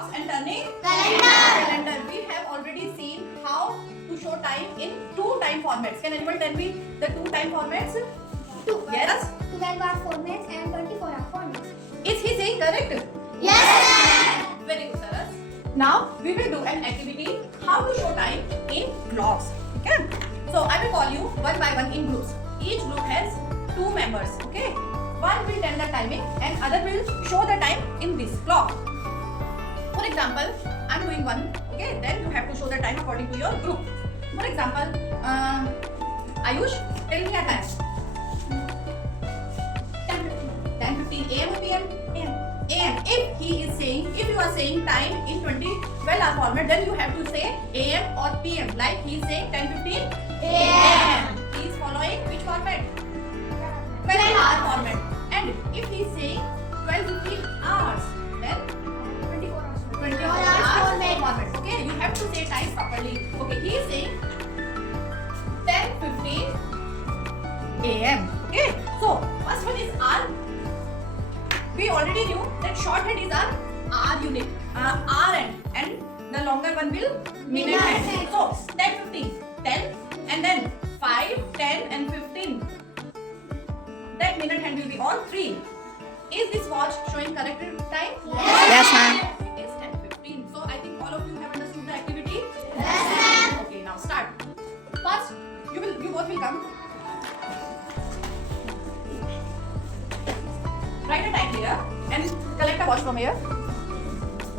clocks and turning calendar. We have already seen how to show time in two time formats. Can anyone tell me the two time formats? Yes. 12-hour formats and 24-hour formats. Is he saying correct? Yes. Very good, Saras. Now we will do an activity how to show time in clocks. Okay. So I will call you one by one in groups. Each group has two members. Okay. One will tell the timing and other will show the time in this clock. For example, I am doing one. Okay. Then you have to show the time according to your group. For example, Ayush, tell me a time. 10:15 AM or PM? AM. If you are saying time in 12-hour format, then you have to say AM or PM. Like he is saying 10:15 AM. He is following which format? 12-hour format. And if he is saying 12:15 hours, then 24 hours format. Okay, you have to say time properly. Okay, he is saying 10:15 AM. Okay, so first one is hour. We already knew that shorthand is our R unit, R and the longer one will minute hand. So 10:15, 10 and then 5, 10 and 15. That minute hand will be on 3. Is this watch showing correct time? Yes, ma'am. It is 10:15. So I think all of you have understood the activity. Yes, ma'am. Okay, now start. First, you both will come. Write a time here and collect a watch from here.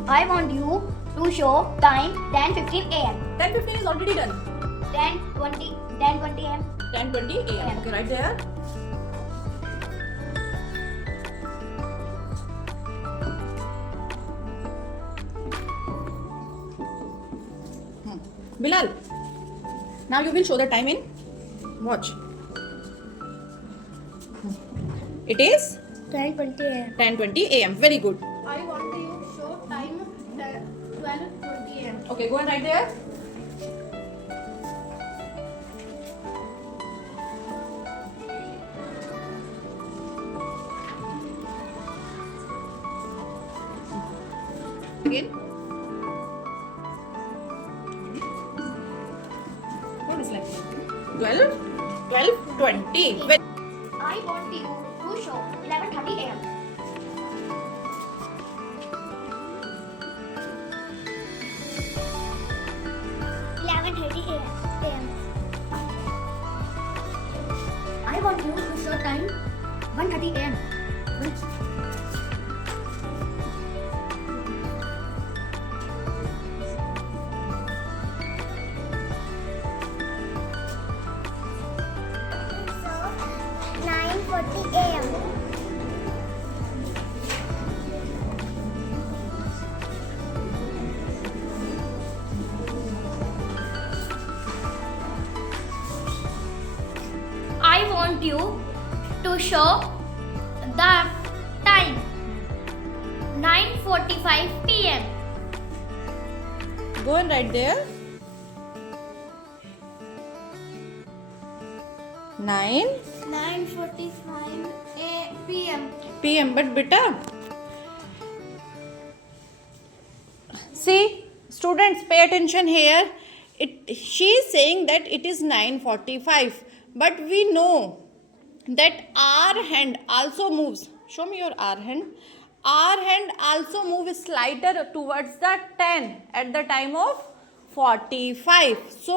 I want you to show time 10:15 AM. 10:15 is already done. 10:20 AM. 10:20 AM. Okay, right there. Bilal, now you will show the time in watch. It is 10:20 AM. 10:20 AM. Very good. I want you to show time 12:20 AM. Okay, go and write there. Again. What is like 12, 20. I want you to show 11:30 AM. I want you to show time 1:30 AM. So 9:40 AM. I want you to show the time 9:45 PM. Go and write there. 9 9:45 PM. PM. But beta, see, students, pay attention here. She is saying that it is 9:45, but we know that our hand also moves. Show me your R hand. Our hand also moves slighter towards the 10 at the time of 45. So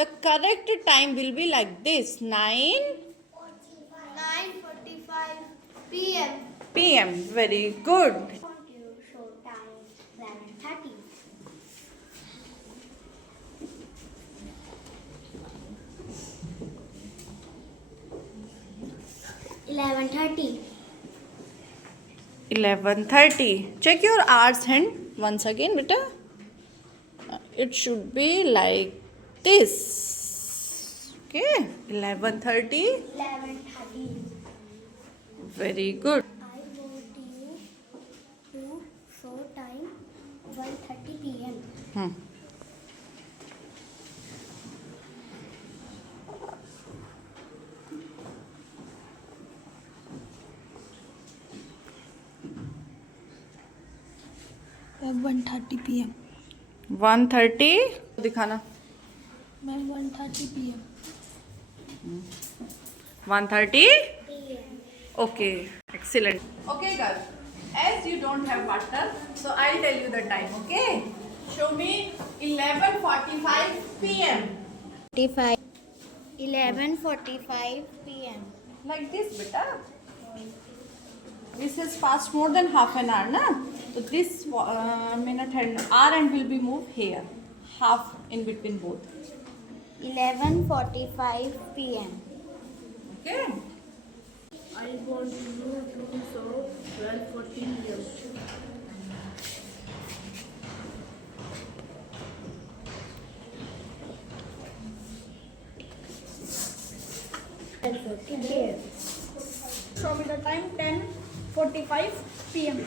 the correct time will be like this: 9:45 PM. PM. Very good. I want you to show time 11:30. 11:30. 11:30. Check your R's hand once again, beta. It should be like this. Okay, 11:30. 11:30. Very good. I want you to show time 1:30 PM. 1:30 PM. 1:30 दिखाना. Ma'am 1:30 PM. 1:30. Okay, excellent. Okay, girls. As you don't have water, so I'll tell you the time. Okay. Show me 11:45 p.m. 11:45 p.m. Like this, beta. This is past more than half an hour, na? So this minute and hour and will be moved here, half in between both. 11:45 p.m. Okay. I want you to show 12:14 PM. Show me the time 10:45 PM.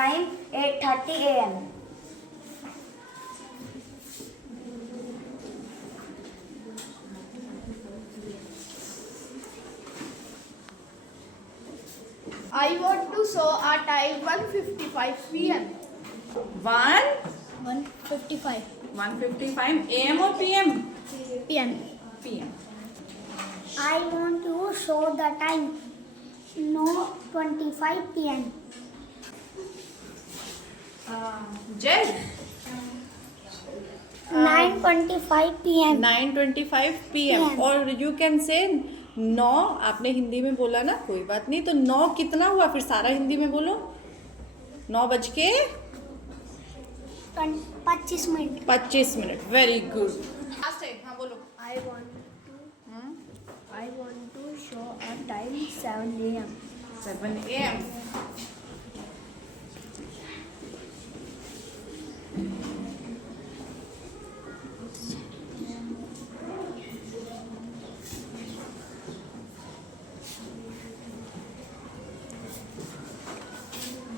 Time 8:30 a.m. I want to show our time 1:55 PM. 1:55 1:55 a.m. or p.m. PM. p.m. I want to show the time 9:25 p.m. Jay. 9:25 p.m. 9:25 p.m. और you can say 9. आपने हिंदी में बोला ना, कोई बात नहीं. तो 9 कितना हुआ, फिर सारा हिंदी में बोलो. 9:25 minute. 25 minute. Very good. Last है. हाँ बोलो. I want to show our time 7 AM. 7 a.m.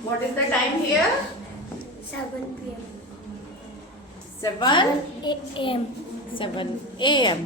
What is the time here? 7 p.m. 7 8 a.m. 7 a.m.